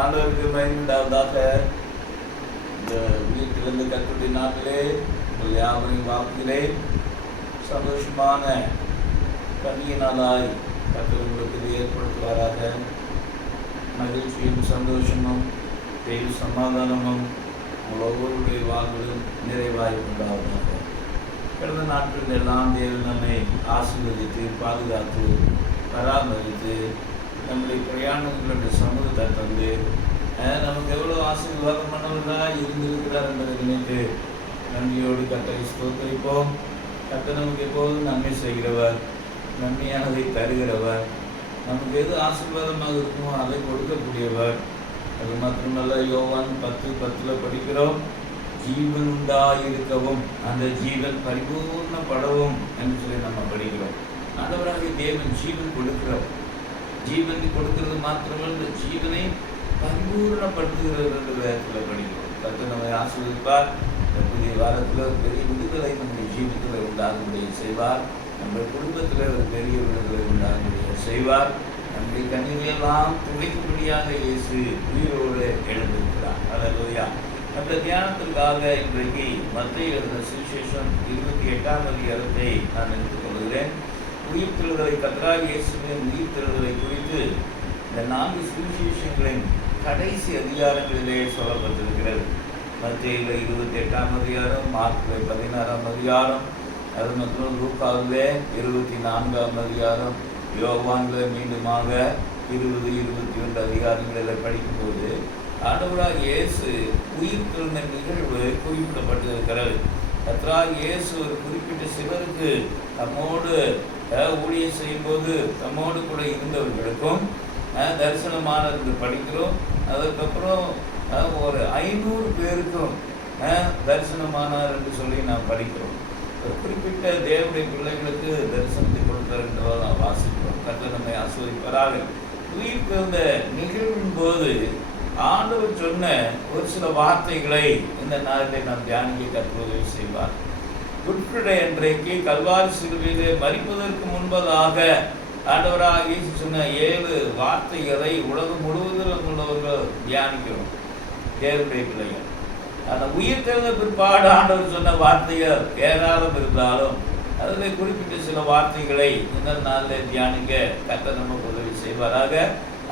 ஆண்டவருக்கு மகிமையுண்டாவதாக. இந்த வீட்டிலிருந்து கர்த்தருடைய நாட்டிலே உங்கள் யாவரையும் வாழ்க்கையிலே சந்தோஷமான கண்ணிய நாளாய் கர்த்தர் உங்களுக்கு இதை ஏற்படுத்துவாராக. மகிழ்ச்சியும் சந்தோஷமும் தெய்வ சமாதானமும் உங்கள் ஒவ்வொருடைய வாழ்விலும் நிறைவாய் உண்டாவதாக. கடந்த நாட்களில் எல்லாம் தேவன் நம்மை ஆசீர்வதித்து பாதுகாத்து பராமரித்து நம்முடைய பிரயாணங்களுடைய சமூகத்தை தந்து நமக்கு எவ்வளோ ஆசீர்வாதம் பண்ணவர்களாக இருந்திருக்கிறார் என்பதை நினைத்து நன்றியோடு கர்த்தரை ஸ்தோத்திரிப்போம். கர்த்தர் நமக்கு எப்போதும் நன்மை செய்கிறவர், நன்மையானதை தருகிறவர், நமக்கு எது ஆசீர்வாதமாக இருக்குமோ அதை கொடுக்கக்கூடியவர். அது மாத்திரமல்ல, யோவான் 10:10 படிக்கிறோம், ஜீவன் உண்டாயிருக்கவும் அந்த ஜீவன் பரிபூர்ணப்படவும் என்று சொல்லி நம்ம படிக்கிறோம். ஆண்டவராகிய தேவன் ஜீவன் கொடுக்கிறவர். ஜீவன் கொடுக்கிறது மாத்திரமல்ல, இந்த ஜீவனை பரிபூர்ணப்படுத்துகிறது என்று வேதத்தில் படிக்கிறோம். கர்த்தர் நம்மை ஆசீர்வதிப்பார். புதிய வாரத்தில் ஒரு பெரிய விடுதலை நம்முடைய ஜீவிதத்தில் உண்டாகும்படிய செய்வார். நம்முடைய குடும்பத்தில் ஒரு பெரிய விடுதலை உண்டாகும்படிய செய்வார். நம்முடைய கண்ணீரையெல்லாம் துடைக்கும்படியாக இயேசு உயிரோடு எழுந்திருக்கிறார். அல்லேலூயா. அந்த தியானத்திற்காக இன்றைக்கு மத்தேயு எழுதின சுவிசேஷம் 28ஆம் அதிகாரத்தை நான் எடுத்துக் கொள்கிறேன். உயிர்த்தெழுதலை, கர்த்தராகிய இயேசுவின் உயிர்த்தெழுதலை குறித்து இந்த 4 சுவிசேஷங்களின் கடைசி அதிகாரங்களிலே சொல்லப்பட்டிருக்கிறது. மத்தேயுல 28ஆம் அதிகாரம், மார்க்ல 16ஆம் அதிகாரம், அது மற்றும் லூக்காவிலே 24ஆம் அதிகாரம், யோவான்ல மீண்டுமாக 20-21 அதிகாரங்களில் படிக்கும்போது ஆண்டவராகிய இயேசு உயிர்த்தெழுந்த நிகழ்வு குறிப்பிடப்பட்டிருக்கிறது. கர்த்தராகிய இயேசு ஒரு குறிப்பிட்ட சிலருக்கு தம்மோடு ஊழியம் செய்யும்போது தம்மோடு கூட இருந்தவர்களுக்கும் தரிசனமான படிக்கிறோம். அதுக்கப்புறம் ஒரு 500 பேருக்கும் தரிசனமானார் என்று சொல்லி நாம் படிக்கிறோம். ஒரு குறிப்பிட்ட தேவனுடைய பிள்ளைகளுக்கு தரிசனத்தை கொடுத்தார் என்று நாம் வாசிக்கிறோம். கர்த்தர் நம்மை ஆசீர்வதிப்பாராக. உயிர்த்தெழுந்த நிகழ்வின் போது ஆண்டவர் சொன்ன ஒரு சில வார்த்தைகளை இந்த நாளிலே நாம் தியானிக்க கர்த்தர் உதவி செய்வார். குட் ஃப்ரைடே அன்றைக்கு கல்வாரி சிலுவையிலே மரிப்பதற்கு முன்பதாக ஆண்டவராக இயேசு சொன்ன 7 வார்த்தைகளை உலகம் முழுவதிலும் உள்ளவர்கள் தியானிக்கிறோம். தேவனுடைய பிள்ளைகள் அந்த உயிர்த்தெழுந்த பிற்பாடு ஆண்டவர் சொன்ன வார்த்தைகள் ஏராளம் இருந்தாலும் அதில் குறிப்பிட்ட சில வார்த்தைகளை இந்த நாளில் தியானிக்க கர்த்தர் நமக்கு உதவி செய்வாராக.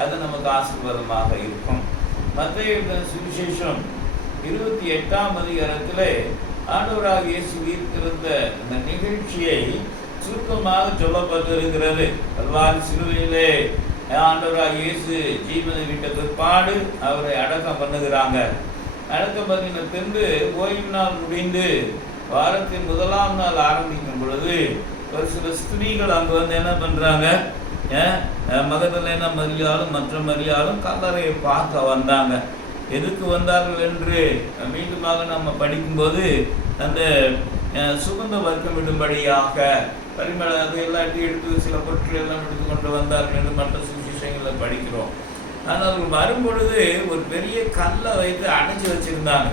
அது நமக்கு ஆசீர்வாதமாக இருக்கும். மத்தேயு சுவிசேஷம் 28ஆம் அதிகாரத்திலே ஆண்டவராக இயேசு உயிர்த்தெழுந்த இந்த நிகழ்ச்சியை சுருக்கமாக சொல்லப்பட்டிருக்கிறது. கல்வாரி சிலுவையிலே ஆண்டவராக இயேசு ஜீவனை விட்ட பிற்பாடு அவரை அடக்கம் பண்ணுகிறாங்க. அடக்கம் பண்ணின பின்பு ஓய்வு நாள் முடிந்து வாரத்தின் 1ஆம் நாள் ஆரம்பிக்கும் பொழுது ஒரு சில ஸ்திரீகள் அங்கே வந்து என்ன பண்ணுறாங்க, மகதலேனா மரியாளும் மற்ற மரியாளும் கல்லறையை பார்க்க வந்தாங்க. எதுக்கு வந்தார்கள் என்று மீண்டுமாக நம்ம படிக்கும்போது அந்த சுகந்த வர்க்கமிடும்படியாக பரிமள அது எல்லாத்தையும் எடுத்து சில பொருட்கள் எல்லாம் எடுத்து கொண்டு வந்தார்கள் என்று மற்ற சுவிசேஷங்களில் படிக்கிறோம். ஆனால் அவர்கள் வரும்பொழுது ஒரு பெரிய கல்லை வைத்து அடைச்சி வச்சுருந்தாங்க.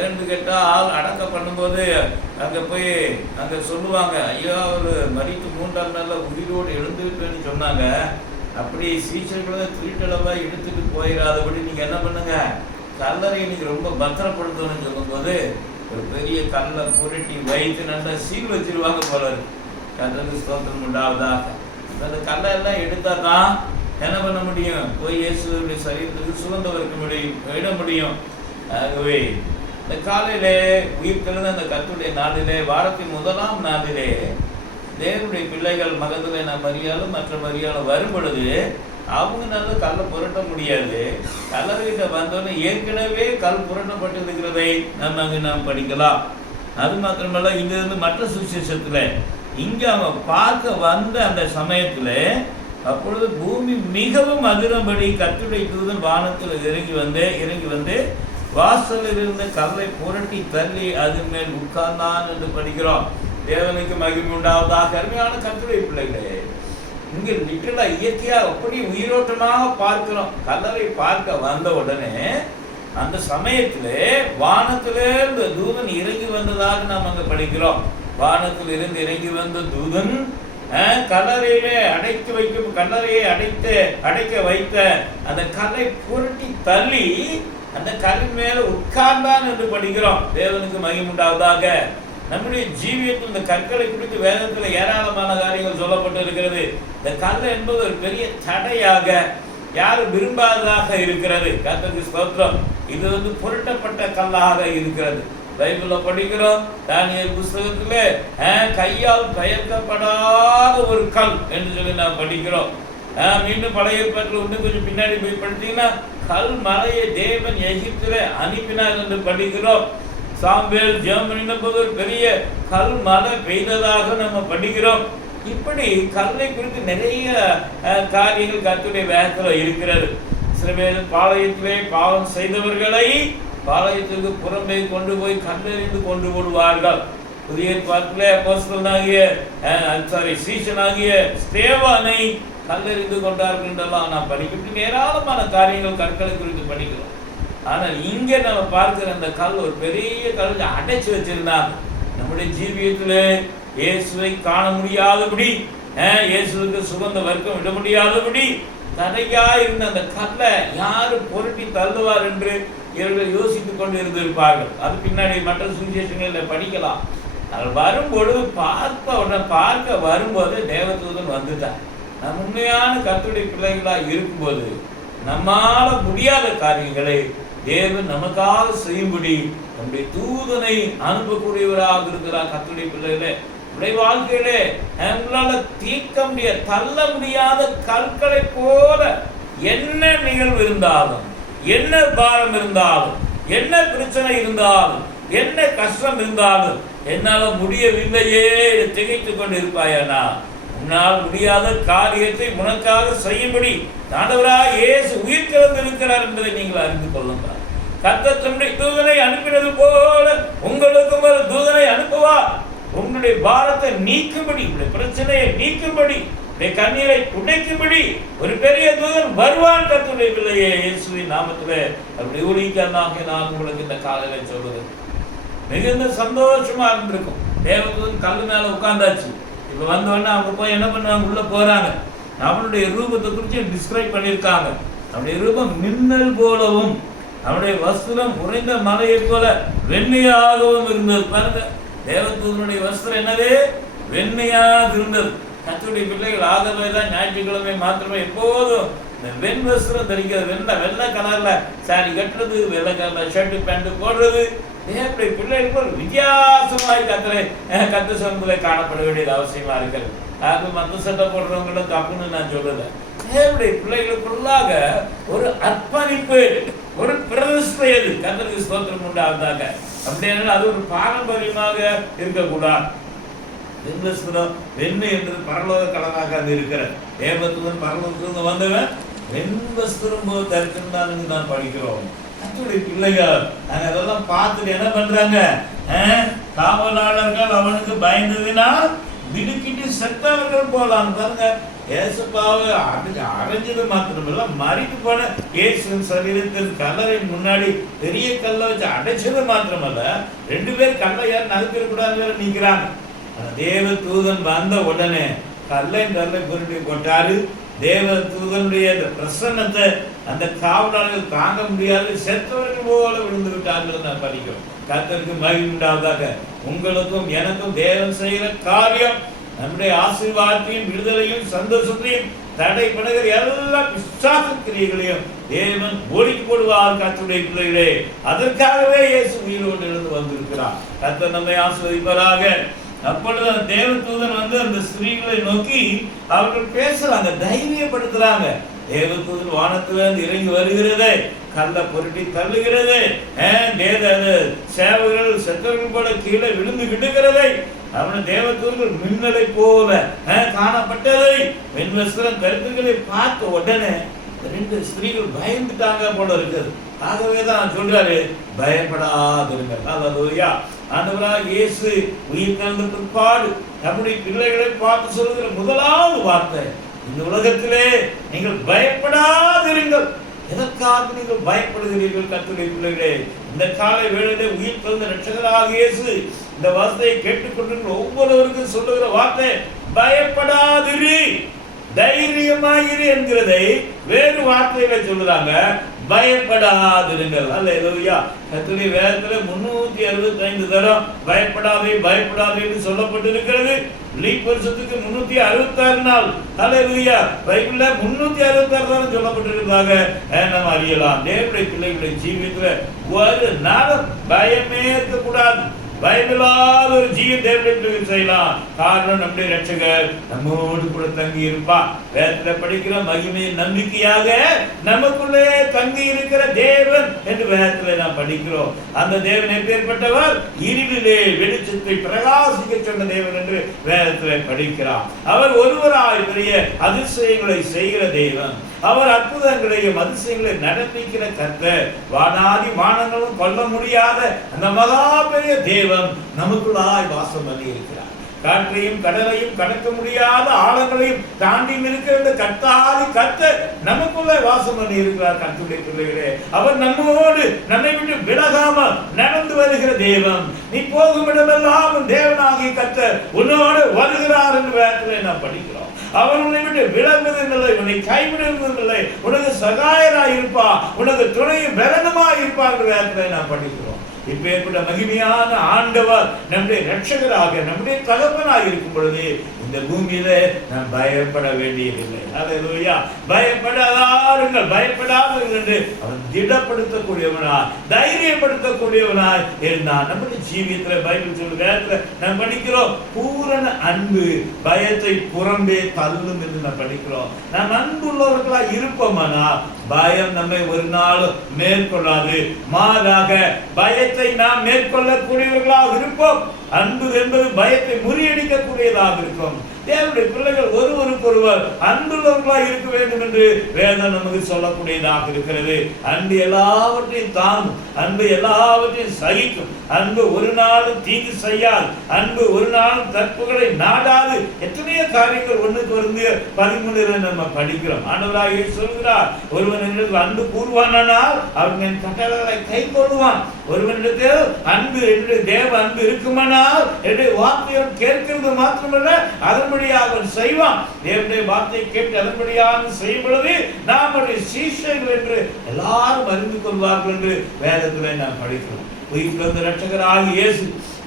ஏன்னு கேட்டால் அடக்கம் பண்ணும்போது அங்கே போய் அங்கே சொல்லுவாங்க, ஐயா அவர் மரித்து 3ஆம் நாளில் உயிரோடு எழுந்துவிட்டேன்னு சொன்னாங்க. அப்படி சீச்சர்களை திருட்டளவாக எடுத்துகிட்டு போயிடாதபடி நீங்கள் என்ன பண்ணுங்க, கல்லறை நீங்கள் ரொம்ப பத்திரப்படுத்தணும்னு சொல்லும்போது ஒரு பெரிய கல்லை புரட்டி வைத்து நல்லா சீல் வச்சிருவாங்க போல. கர்த்தருக்கு ஸ்தோத்திரம் உண்டாவதாக. அந்த கல்லெல்லாம் எடுத்தால் தான் என்ன பண்ண முடியும், போய் இயேசுடைய சரீரத்துக்கு சுகந்த வைக்க முடியும், விட முடியும். ஆகவே இந்த காலையிலே உயிர்த்தெழுந்த அந்த கர்த்தருடைய நாளிலே வாரத்தின் 1ஆம் நாளிலே தேவனுடைய பிள்ளைகள் மகதலேனா மரியாளும் மற்ற மரியாளும் வரும் பொழுது அவங்க நல்ல கல்லை புரட்ட முடியாது. கல்லறைகிட்ட வந்தோடனே ஏற்கனவே கல் புரட்டப்பட்டிருக்கிறதை நாம் படிக்கலாம். அது மாத்திரமல்ல, இங்கிருந்து மற்ற சுவிசேஷத்தில் இங்கே அவங்க பார்க்க வந்த அந்த சமயத்தில் அப்பொழுது பூமி மிகவும் அதிரும்படி கர்த்தருடைய தூதன் வானத்தில் இறங்கி வந்து வாசலில் இருந்த கல்லை புரட்டி தள்ளி அது மேல் உட்கார்ந்தான் என்று படிக்கிறோம். தேவனுக்கு மகிமை உண்டாவதாக. அருமையான கர்த்தருடைய பிள்ளைகளே, இங்கே லிட்டரலாக இயற்கையாக அப்படி உயிரோட்டமாக பார்க்கிறோம். கல்லறை பார்க்க வந்த உடனே அந்த சமயத்தில் வானத்திலிருந்து தூதன் இறங்கி வந்ததாக நாம் அங்கே படிக்கிறோம். வானத்தில் இருந்து இறங்கி வந்த தூதன் கல்லறையிலே கல்லறையை அடைக்க வைத்த அந்த கல்லை புரட்டி தள்ளி அந்த கல்லின் மேல உட்கார்ந்தான் என்று படிக்கிறோம். தேவனுக்கு மகிமை உண்டாவதாக. நம்முடைய ஜீவியத்தில் இந்த கற்களை குறித்து வேதத்தில் ஏராளமான காரியங்கள் சொல்லப்பட்டு இருக்கிறது. இந்த கல் என்பது ஒரு பெரிய தடையாக, யாரும் விரும்பாததாக இருக்கிறது. கர்த்தருக்கு ஸ்தோத்திரம். இது புரட்டப்பட்ட கல்லாக இருக்கிறது. பைபிள்ல படிக்கிறோம், தானியேல் புஸ்தகத்திலே கையால் பெயர்க்கப்படாத ஒரு கல் என்று சொல்லி நாம் படிக்கிறோம். மீண்டும் பழைய ஏற்பாட்டில் இன்னும் கொஞ்சம் பின்னாடி போய் படித்தீங்கன்னா கல் மலையை தேவன் எகிப்திலே அனுப்பினார் என்று படிக்கிறோம். சாம்பேல் ஜெர்மனின் போது ஒரு பெரிய கல் மழை பெய்ததாக நம்ம படிக்கிறோம். இப்படி கல்லை குறித்து நிறைய காரியங்கள் கர்த்தருடைய வேதத்தில் இருக்கிறது. சில பேர் பாளையத்திலே பாவம் செய்தவர்களை பாளையத்திற்கு புறம்பே கொண்டு போய் கல்லெறிந்து கொண்டு போடுவார்கள். புதிய ஏற்பாட்டிலே அப்போஸ்தலனாகிய சீஷனாகிய ஸ்தேவானை கல்லெறிந்து கொண்டார்கள் என்றெல்லாம் நாம் படிக்கிறோம். ஏராளமான காரியங்கள் கற்களை குறித்து படிக்கிறோம். ஆனால் இங்கே நம்ம பார்க்கிற அந்த கல் ஒரு பெரிய கல் அடைச்சு வச்சிருந்தாங்க. நம்முடைய ஜீவியத்திலே இயேசுவை காண முடியாதபடி, இயேசுக்கு சுகந்த வர்க்கம் விட முடியாதபடி தடையா இருந்த அந்த கல்லை யாரு புரட்டி தள்ளுவார் என்று இவர்கள் யோசித்துக் கொண்டு இருந்திருப்பார்கள். அது பின்னாடி மற்ற சுவிசேஷங்களில் படிக்கலாம். அது வரும்பொழுது பார்க்க வரும்போது தேவதூதன் வந்துட்டார். நம் உண்மையான கர்த்தருடைய பிள்ளைகளாக இருக்கும்போது நம்மால முடியாத காரியங்களை தேவன் நமக்காக செய்யும்படி நம்முடைய தூதனை அனுப்பக்கூடியவராக இருக்கிறார். கர்த்தருடைய பிள்ளைகளே, உடைய வாழ்க்கையிலே உங்களால தீர்க்க முடிய தள்ள முடியாத கற்களை போல என்ன நிகழ்வு இருந்தாலும், என்ன பாரம் இருந்தாலும், என்ன பிரச்சனை இருந்தாலும், என்ன கஷ்டம் இருந்தாலும், என்னால முடியவில்லையே திகைத்துக் கொண்டு இருப்பாயானா, உன்னால் முடியாத காரியத்தை உனக்காக செய்யும்படி ஆண்டவராய் இயேசு உயிர் திறந்திருக்கிறார் என்பதை நீங்கள் அறிந்து கொள்ளுங்கள். கர்த்தர் தம்முடைய தூதனை அனுப்பினது போல உங்களுக்கும் ஒரு தூதனை அனுப்புவார். உங்களுடைய பாரத்தை நீக்கும்படி, உங்களுடைய பிரச்சனையை நீக்கும்படி, உங்களுடைய கண்ணீரை துடைக்கும்படி ஒரு பெரிய தூதன் வருவான். கர்த்தருடைய பிள்ளையே, இயேசுவின் நாமத்திலே அப்படி ஊழியக்காரனாக நான் உங்களுக்கு இந்த காலையில சொல்லுவேன். மிகுந்த சந்தோஷமா இருந்திருக்கும். தேவதூதன் கல்லு மேல உட்கார்ந்தாச்சு. இப்ப வந்தோடனே அவங்க போய் என்ன பண்ணுவாங்க, உள்ள போறாங்க. அவனுடைய ரூபத்தை குறித்து டிஸ்கிரைப் பண்ணியிருக்காங்க. அவனுடைய ரூபம் மின்னல் போலவும், அவனுடைய வஸ்திரம் உறைந்த மலையை போல வெண்மையாகவும் இருந்தது. பாருங்க, தேவதூதனுடைய வஸ்திரம் என்னது, வெண்மையாக இருந்தது. கர்த்தருடைய பிள்ளைகள் ஆகவே தான் ஞாயிற்றுக்கிழமை மாத்திரமே எப்போதும் வெண் வஸ்திரம் தரிக்கிறது. வெள்ளை கலர்ல சாரி கட்டுறது, வெள்ளை கலர்ல ஷர்ட் பேண்ட் போடுறது. தேவனுடைய பிள்ளைகள் வித்தியாசமாய் கர்த்தர் சமூகத்திலே காணப்பட வேண்டியது அவசியமா இருக்கிறது. அது மத்த சட்டை போடுறவங்களும் தப்புன்னு நான் சொல்லல. தேவனுடைய பிள்ளைகளுக்குள்ளாக ஒரு அர்ப்பணிப்பு, ஒரு பிரதிஷ்டை, அது கர்த்தருக்கு ஸ்தோத்திரம் உண்டாவதாக. அப்படின்னா அது ஒரு பாரம்பரியமாக இருக்கக்கூடாது. வெண்ணு என்று பரலோக கலனாக அது இருக்கிற தேவதூதன் பரலோகத்திலிருந்து வந்தவன் வெண்வஸ்திரம் போல் தரித்திருந்தான்னு நான் படிக்கிறோம். கர்த்தருடைய பிள்ளைகள் நாங்க அதெல்லாம் பார்த்துட்டு என்ன பண்றாங்க, காவலாளர்கள் அவனுக்கு பயந்ததினால் திடுக்கிட்டு செத்தவர்கள் போலாம். பாருங்க, ஏசப்பாவை அரைஞ்சது மாத்திரமில்ல, மறித்து போன இயேசுவின் சரீரத்தின் கல்லறை முன்னாடி பெரிய கல்லை வச்சு அடைச்சது மாத்திரமல்ல, 2 பேர் கல்லை யாரும் நகர்த்திடக்கூடாது நிற்கிறாங்க. தேவ தூதன் வந்த உடனே கல்லை புரட்டி போட்டாரு. தேவ தூதனுடைய அந்த பிரசன்னத்தை அந்த காவலாளர்கள் தாங்க முடியாது, செத்தவர்கள் போல விழுந்து விட்டார்கள். நான் படிக்கிறோம். கர்த்தருக்கு மகிமை உண்டாவதாக. உங்களுக்கும் எனக்கும் தேவன் செய்கிற காரியம் நம்முடைய ஆசீர்வாதத்தையும் விடுதலையும் சந்தோஷத்தையும் தடைப்படுகிற எல்லா பிசாச கிரியைகளையும் தேவன் ஓடிக்கு போடுவார். கர்த்தருடைய பிள்ளைகளே, அதற்காகவே இயேசு உயிரோடு எழுந்து வந்திருக்கிறார். கர்த்தர் நம்மை ஆசீர்வதிப்பாராக. அப்பொழுது அந்த தேவதூதன் வந்து அந்த ஸ்திரீகளை நோக்கி அவர்கள் பேசுறாங்க, தைரியப்படுத்துறாங்க. தேவதூதன் வானத்திலிருந்து இறங்கி வருகிறது, கல்லை புரட்டி தள்ளுகிறது, சேவர்கள் செத்தவர்கள் போல கீழே விழுந்து விடுகிறதை, அவன் தேவதூதர்கள் மின்னலை போல காணப்பட்டதை, வெண்வஸ்திரம் கருத்துக்களை பார்த்த உடனே 2 ஸ்திரீகள் பயந்துட்டாங்க போல இருக்குது. ஆகவேதான் சொல்றாரு, பயப்படாதிருங்கள். அல்லேலூயா. ஆண்டவராகிய இயேசு உயிர் கலந்த பிற்பாடு நம்முடைய பிள்ளைகளை பார்த்து சொல்லுகிற முதலாவது வார்த்தை, இந்த உலகத்திலே நீங்கள் பயப்படாதிருங்கள். எதற்காக நீங்கள் பயப்படுகிறீர்கள்? கர்த்தருடைய பிள்ளைகளே, இந்த காலை வேளையிலே உயிர் கலந்த இரட்சகராகிய இயேசு இந்த வார்த்தையை கேட்டுக்கொண்டிருக்கிற ஒவ்வொருவருக்கும் சொல்லுகிற வார்த்தை, பயப்படாதிரு, தைரியமாயிரு என்கிறதை வேறு வார்த்தையில சொல்லுறாங்க, பயப்படாதிருங்கள். அல்லேலூயா. கர்த்தருடைய வேதத்துல 365 தரம் பயப்படாதே பயப்படாதே என்று சொல்லப்பட்டிருக்கிறது. லீப் வருஷத்துக்கு 366 நாள். அல்லேலூயா. பைபிள்ல 366 தரம் சொல்லப்பட்டிருக்கிறாங்க. நம்ம அறியலாம். தேவனுடைய பிள்ளைகளுடைய ஜீவியத்துல ஒரு நாளும் பயமே இருக்கக்கூடாது. பயமில்லாத ஒரு ஜீவன் தேவனுடைய செய்யலாம். காரணம் நம்முடைய ரட்சகர் நம்மோடு கூட தங்கி இருப்பார். வேதத்துல படிக்கிற மகிமை நம்பிக்கையாக நமக்குள்ளே தங்கி இருக்கிற தேவன் என்று வேதத்துல நாம் படிக்கிறோம். அந்த தேவன் எப்பேற்பட்டவர்? இருளிலே வெளிச்சத்தை பிரகாசிக்க சொன்ன தேவன் என்று வேதத்துல படிக்கிறார். அவர் ஒருவராய் பெரிய அதிசயங்களை செய்கிற தேவன். அவர் அற்புதங்களையும் அதிசயங்களை நடப்பிக்கிற கர்த்தர். வானாதி வானங்களும் கொல்ல முடியாத அந்த மகா பெரிய தேவன் நமக்குள்ளாய் வாசம் பண்ணி இருக்கிறார். காற்றையும் கடலையும் கடக்க முடியாத ஆழங்களையும் தாண்டி இருக்கிற கர்த்தாதி கர்த்தர் நமக்குள்ள வாசம் பண்ணி இருக்கிறார். கர்த்தருடைய பிள்ளைகளே, அவர் நம்மோடு நம்மை விட்டு விலகாமல் நடந்து வருகிற தேவன். நீ போகும் இடமெல்லாம் தேவனாகிய கர்த்தர் உன்னோடு வருகிறார் என்று வேதத்திலே நாம் படிக்கிறோம். அவர் உன்னை விட்டு விலகுவதில்லை, உன்னை கைவிடுவதில்லை, உனக்கு சகாயராய் இருப்பா, உனக்கு துணையும் பலனுமாய் இருப்பார் என்று வேதத்திலே நாம் படிக்கிறோம். இப்பேற்பட்ட மகிமையான ஆண்டவர் நம்முடைய ரட்சகராக நம்முடைய தகப்பனாக இருக்கும் பொழுது இந்த பூமியில நாம் பயப்பட வேண்டியதில்லை. அல்லேலூயா. பயப்படாதாருங்கள், பயப்படாதீர்கள் என்று அவன் திடப்படுத்தக்கூடியவனாய் தைரியப்படுத்தக்கூடியவனாய் இருந்தான். நம்முடைய ஜீவியத்துல பைபிள் சொல்ற வேதத்துல நாம் படிக்கிறோம், பூரண அன்பு பயத்தை புறம்பே தள்ளும் என்று நாம் படிக்கிறோம். நாம் அன்புள்ளவர்களா இருப்போமானா பயம் நம்மை ஒரு நாள் மேற்கொள்ளாது. மாறாக பயத்தை நாம் மேற்கொள்ளக்கூடியவர்களாக இருப்போம். அன்பு என்பது பயத்தை முறியடிக்கக்கூடியதாக இருக்கும். தேவனுடைய பிள்ளைகள் ஒருவருக்கொருவர் அன்புள்ளவர்களாக இருக்க வேண்டும் என்று வேதம் நமக்கு சொல்லக்கூடியதாக இருக்கிறது. அன்பு எல்லாவற்றையும் தாங்கும், அன்பு எல்லாவற்றையும் சகிக்கும், அன்பு ஒரு நாளும் தீங்கு செய்யாது, அன்பு ஒரு நாளும் தற்புகளை நாடாது. எத்தனையோ காரியங்கள் ஒண்ணுக்கு வந்து 13 நம்ம படிக்கிறோம். ஆண்டவராக சொல்கிறார், ஒருவனிடத்தில் அன்பு கூறுவானால் அவன் என் கட்டளைகளை கை கொள்வான். ஒருவனிடத்தில் அன்பு என்று தேவ அன்பு இருக்குமானால் என்னுடைய வார்த்தையை கேட்கிறது மாத்திரமல்ல அதன்படியாக அவன் செய்வான். தேவனுடைய வார்த்தையை கேட்டு அதன்படியாக செய்யும் பொழுது நாம் சீஷர்கள் என்று எல்லாரும் அறிந்து கொள்வார்கள் என்று வேதத்திலே நாம் படிக்கிறோம். உயிர்த்தெழுந்த இரட்சகராகிய இயேசு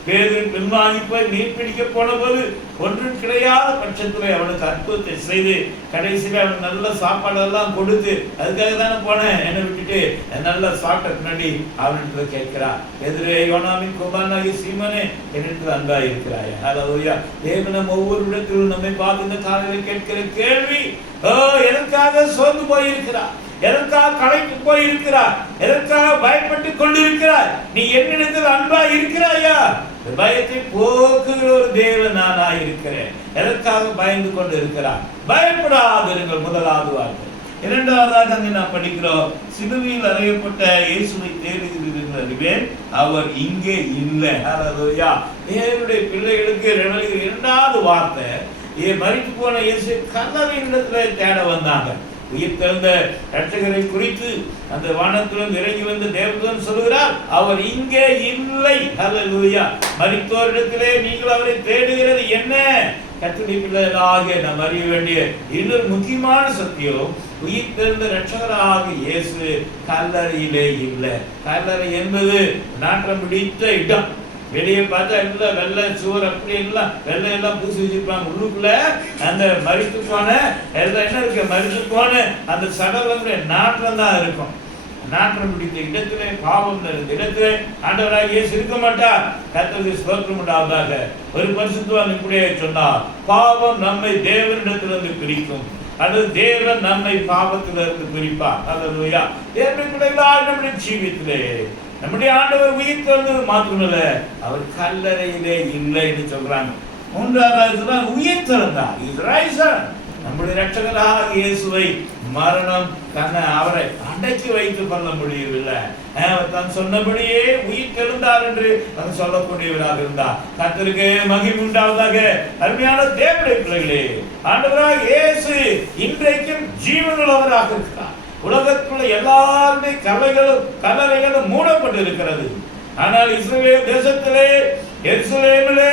பேதுரு பின்வாங்கி போய் மீன் பிடிக்க போன போது ஒன்றும் கிடையாத பட்சத்துல அவனுக்கு அற்புதத்தை செய்து கடைசியில அவன் நல்ல சாப்பாடெல்லாம் கொடுத்து, அதுக்காக தானே போனேன், என்னை விட்டுட்டு நல்ல சாப்பிட்ட பின்னாடி அவனிடத்துல கேட்கிறான், எதிரே யோனாவின் குமாரனாகிய சீமோனே என்னிடத்தில் அன்பா இருக்கிறாய். அல்லேலூயா. தேவன் ஒவ்வொரு இடத்திலும் நம்மை பார்த்து இந்த காலையில் கேட்கிற கேள்வி, எதற்காக சோர்ந்து போயிருக்கிறார், எதற்காக களைத்து போயிருக்கிறார், எதற்காக பயப்பட்டு கொண்டிருக்கிறார், நீ என்னிடத்தில் அன்பா இருக்கிறாயா? பயத்தை போக்குகிற ஒரு தேவன் நானா இருக்கிறேன். எதற்காக பயந்து கொண்டு இருக்கிறார்? பயப்படாதிருங்கள். முதலாவது வார்த்தை. இரண்டாவதாக அங்கே நாம் படிக்கிறோம், சிலுவையில் அறையப்பட்ட இயேசுவை தேடுகிறீர்கள் அறிவேன், அவர் இங்கே இல்லை. அல்லேலூயா. தேவனுடைய பிள்ளைகளுக்கு இரண்டாவது வார்த்தை, மரித்து போன இயேசு கல்லறையிடத்துல தேட வந்தாங்க. உயிர்த்தெழுந்த இரட்சகரை குறித்து அந்த வானத்திலிருந்து இறங்கி வந்த தேவதூதன் சொல்கிறார், அவர் இங்கே இல்லை. அல்லேலூயா. மரித்தோரிடத்திலே நீங்கள் அவரை தேடுகிறது என்ன? கர்த்தருடைய பிள்ளைகளாகிய நாம் அறிய வேண்டிய இன்னொரு முக்கியமான சத்தியம், உயிர்த்தெழுந்த இரட்சகராகிய இயேசு கல்லறையிலே இல்லை. கல்லறை என்பது நாற்றம் பிடித்த இடம். வெளியே பார்த்தா எல்லாம் வெள்ளை சுவர் அப்படி எல்லாம் வெள்ளை எல்லாம் பூசி வச்சிருப்பாங்க. உள்ளுக்குள்ள அந்த மரித்து போன எல்லாம் என்ன இருக்கு, மரித்து போன அந்த சடலங்களுடைய நாற்றம் தான் இருக்கும். நாற்றம் பிடித்த இடத்திலே பாவம் இருந்த இடத்திலே ஆண்டவராக இயேசு இருக்க மாட்டார். கர்த்தருக்கு ஸ்தோத்திரம் உண்டாவதாக. ஒரு பரிசுத்தவான் இப்படியே சொன்னார், பாவம் நம்மை தேவனிடத்திலிருந்து பிரிக்கும், அது தேவன் நம்மை பாவத்திலிருந்து பிரிப்பார். அல்லேலூயா. தேவனுடைய பிள்ளைகளாகிய நம்முடைய ஜீவியத்திலே நம்முடைய ஆண்டவர் உயிர்த்தெழுந்தது மாத்திரமல்ல, அவர் கல்லறையிலே இல்லை என்று சொல்றாங்க. மூன்றாவது உயிர்த்தெழுந்தார். நம்முடைய இரட்சகராகிய இயேசுவை மரணம் அவரை அடக்கி வைத்து கொள்ள முடியவில்லை. தான் சொன்னபடியே உயிர்த்தெழுந்தார் என்று சொல்லக்கூடியவராக இருந்தார். கர்த்தருக்கு மகிமை உண்டாவதாக. அருமையான தேவனுடைய பிள்ளைகளே, ஆண்டவராகிய இயேசு இன்றைக்கும் ஜீவனுள்ளவராக இருக்கிறார். உலகத்துள்ள எல்லாருடைய கல்லறைகளும் மூடப்பட்டு இருக்கிறது. ஆனால் இஸ்ரவேல் தேசத்திலே எருசலேமிலே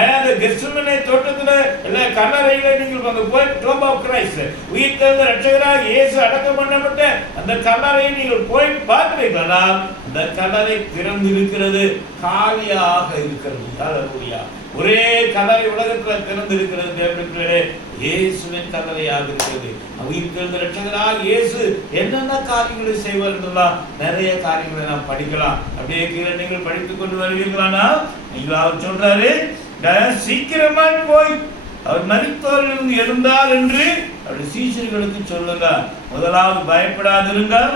அந்த கெத்செமனே தோட்டத்துல இல்ல கல்லறையில நீங்கள் அங்க போய் டோம் ஆஃப் கிரைஸ்ட் உயிர்த்தெழுந்த இரட்சகராக இயேசு அடக்கம் பண்ணப்பட்ட அந்த கல்லறையை நீங்கள் போய் பார்க்கிறீர்களா? அந்த கல்லறை திறந்திருக்கிறது, காலியாக இருக்கிறது. ஹல்லேலூயா. ஒரே கல்லறை உலகத்தில் திறந்திருக்கிறது. தேவனுடைய இயேசுவின் கல்லறையாக இருக்கிறது. உயிர்த்தெழுந்த இரட்சகராக இயேசு என்னென்ன காரியங்களை செய்வார் என்றெல்லாம் நிறைய காரியங்களை நாம் படிக்கலாம். அப்படியே கீழே நீங்கள் படித்துக் கொண்டு வருவீர்களானா நீங்கள் அவர் சொல்றாரு, சீக்கிரமாய் போய் அவர் மரித்தோரிலிருந்து எழுந்தார் என்று அவருடைய சீஷர்களுக்கு சொல்லுங்க. முதலாவது பயப்படாதிருங்கள்,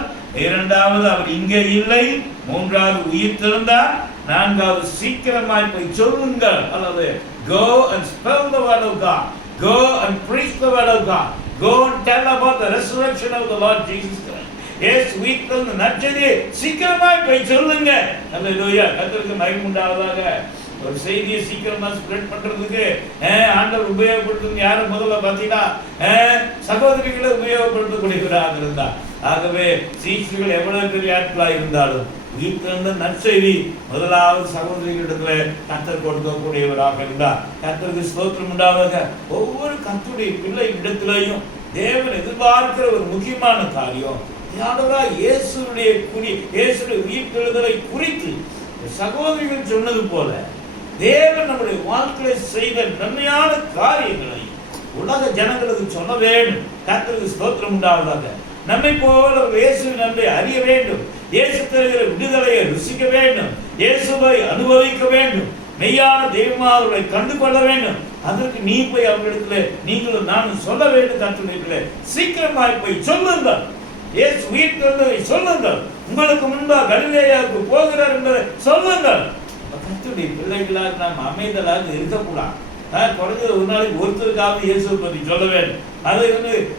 இரண்டாவது அவர் இங்கே இல்லை, மூன்றாவது உயிர்த்தெழுந்தார், நான்காவது சீக்கிரமாய் போய் சொல்லுங்கள். அல்லது go and spell the word of God, go and preach the word of God, go and tell about the resurrection of the Lord Jesus Christ. Yes, உயிர்த்தெழுந்த நற்செய்தியை சீக்கிரமாய் போய் சொல்லுங்க. அல்லேலூயா. கர்த்தருக்கு மகிமை உண்டாவதாக. ஒரு செய்தியை சீக்கிரமா ஸ்ப்ரெட் பண்றதுக்கு ஆண்டவர் உபயோகப்படுத்தும் யாரு முதல்ல பார்த்தீங்கன்னா சகோதரிகளை உபயோகப்படுத்தக்கூடியவராக இருந்தா. ஆகவே சீஷர்கள் எவ்வளவு பெரிய ஆட்களா இருந்தாலும் உயிர்த்தெழுந்த நற்செய்தி முதலாவது சகோதரிகளிடத்துல கர்த்தர் கொடுக்கக்கூடியவராக இருந்தார். கர்த்தருக்கு ஸ்தோத்திரம் உண்டாவதாக. ஒவ்வொரு கர்த்தருடைய பிள்ளை இடத்திலையும் தேவன் எதிர்பார்க்கிற ஒரு முக்கியமான காரியம் இயேசுடைய உயிர்த்தெழுதலை குறித்து சகோதரிகள் சொன்னது போல தேவன் நம்முடைய வாழ்க்கையை செய்த நன்மையான காரியங்களை உலக ஜனங்களுக்கு சொல்ல வேண்டும். கர்த்தருக்கு ஸ்தோத்திரம் உண்டாவதாக. நம்மை போல இயேசுவின் அன்பை அறிய வேண்டும், இயேசு தருகிற விடுதலையை ருசிக்க வேண்டும், இயேசுவை அனுபவிக்க வேண்டும், மெய்யான தெய்வமானவர்களை கண்டு கொள்ள வேண்டும். அதற்கு நீ போய் அவர்களிடத்துல நீங்களும் நானும் சொல்ல வேண்டும். கர்த்தருடைய சீக்கிரமாய் போய் சொல்லுங்கள், இயேசு உயிர்த்தெழுந்ததை சொல்லுங்கள், உங்களுக்கு முன்பாக கலிலேயாவுக்கு போகிறார் என்பதை சொல்லுங்கள். கர்த்தருடைய பிள்ளைகளாக நாம் அமைதலாக இருக்கக்கூடாது. குறைஞ்சது ஒரு நாளைக்கு ஒருத்தருக்காவது இயேசுவை பற்றி சொல்ல வேண்டும். அதை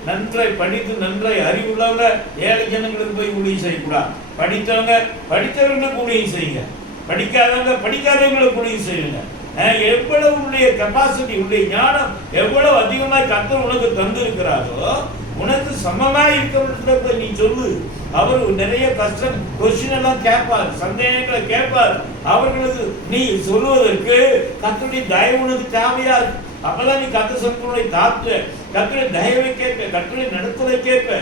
நன்றாய் படித்து நன்றாய் அறிவுள்ளவங்க ஏழை ஜனங்களுக்கு போய் ஊழியம் செய்யக்கூடாது. படித்தவங்களுக்கு ஊழியம் செய்யுங்க, படிக்காதவங்களுக்கு ஊழியம் செய்யுங்க. எவ்வளவு உடைய கெப்பாசிட்டி, உடைய ஞானம் எவ்வளவு அதிகமாய் கர்த்தர் உனக்கு தந்திருக்கிறாரோ உனக்கு சமமாய் இருக்கிற நீ சொல்லு. அவர் நிறைய கஷ்டம் கொஸ்டின் எல்லாம் கேட்பார், சந்தேகங்களை கேட்பார். அவர்களுக்கு நீ சொல்லுவதற்கு கர்த்தருடைய தயவு உனக்கு தேவையா? அப்பதான் நீ கர்த்தர் சொற்களுடைய தாத்து, கர்த்தருடைய தயவை கேட்ப, கர்த்தருடைய நடத்துவதை கேட்ப,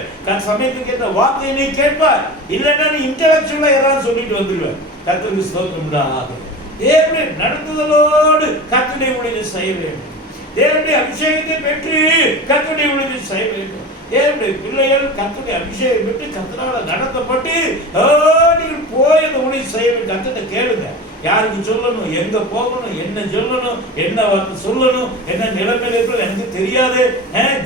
சமயத்துக்கு ஏற்ற வார்த்தையை நீ கேட்பார். இல்லைன்னா நீ இன்டலெக்சுவலா யாராவது சொல்லிட்டு வந்துடுவேன். கர்த்தருக்கு ஸ்தோத்திரம் உண்டாகும். தேவனுடைய நடத்துதலோடு கர்த்தருடைய ஊழியத்தை செய்ய வேண்டும். தேவனுடைய அபிஷேகத்தை பெற்று கர்த்தருடைய ஊழியத்தை செய்ய வேண்டும். தேவனுடைய பிள்ளைகள் கர்த்தருடைய அபிஷேகம் பெற்று கர்த்தரால் நடத்தப்பட்டு நீங்கள் போய் அந்த ஊழியம் செய்ய வேண்டும். கர்த்தரை கேளுங்க, யாருக்கு சொல்லணும், எங்க போகணும், என்ன சொல்லணும், என்ன வார்த்தை சொல்லணும், என்ன நிலைமையில இருக்கிறது எனக்கு தெரியாது.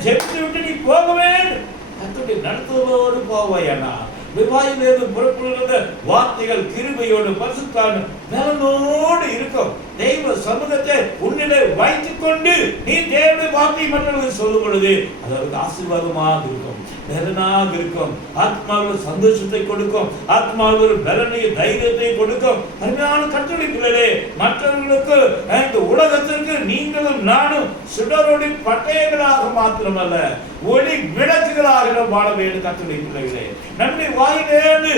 ஜெபித்து விட்டு நீ போக வேண்டும். கர்த்தருடைய நடத்துதலோடு போவாயனா விவாயிலிருந்து புறப்படுகிற வார்த்தைகள் கிருபையோடு பரிசுத்தான பலனோடு இருக்கும். தெய்வ சமூகத்தை உன்னிலே வைத்துக் கொண்டு நீ தேவனுடைய வார்த்தையை மற்றவர்களுக்கு சொல்லும் பொழுது அது அவருக்கு ஆசீர்வாதமாக இருக்கும், பலனாக இருக்கும், ஆத்மாவில் சந்தோஷத்தை கொடுக்கும், ஆத்மாவில் பலனையும் தைரியத்தை கொடுக்கும். அருமையான கர்த்தருடைய பிள்ளைகளே, மற்றவர்களுக்கு இந்த உலகத்திற்கு நீங்களும் நானும் சுடரொளி பட்டயங்களாக மாத்திரமல்ல ஒளி விளக்குகளாக வாழ வேண்டும். கர்த்தருடைய பிள்ளைகளே, நம்முடைய வாயிலிருந்து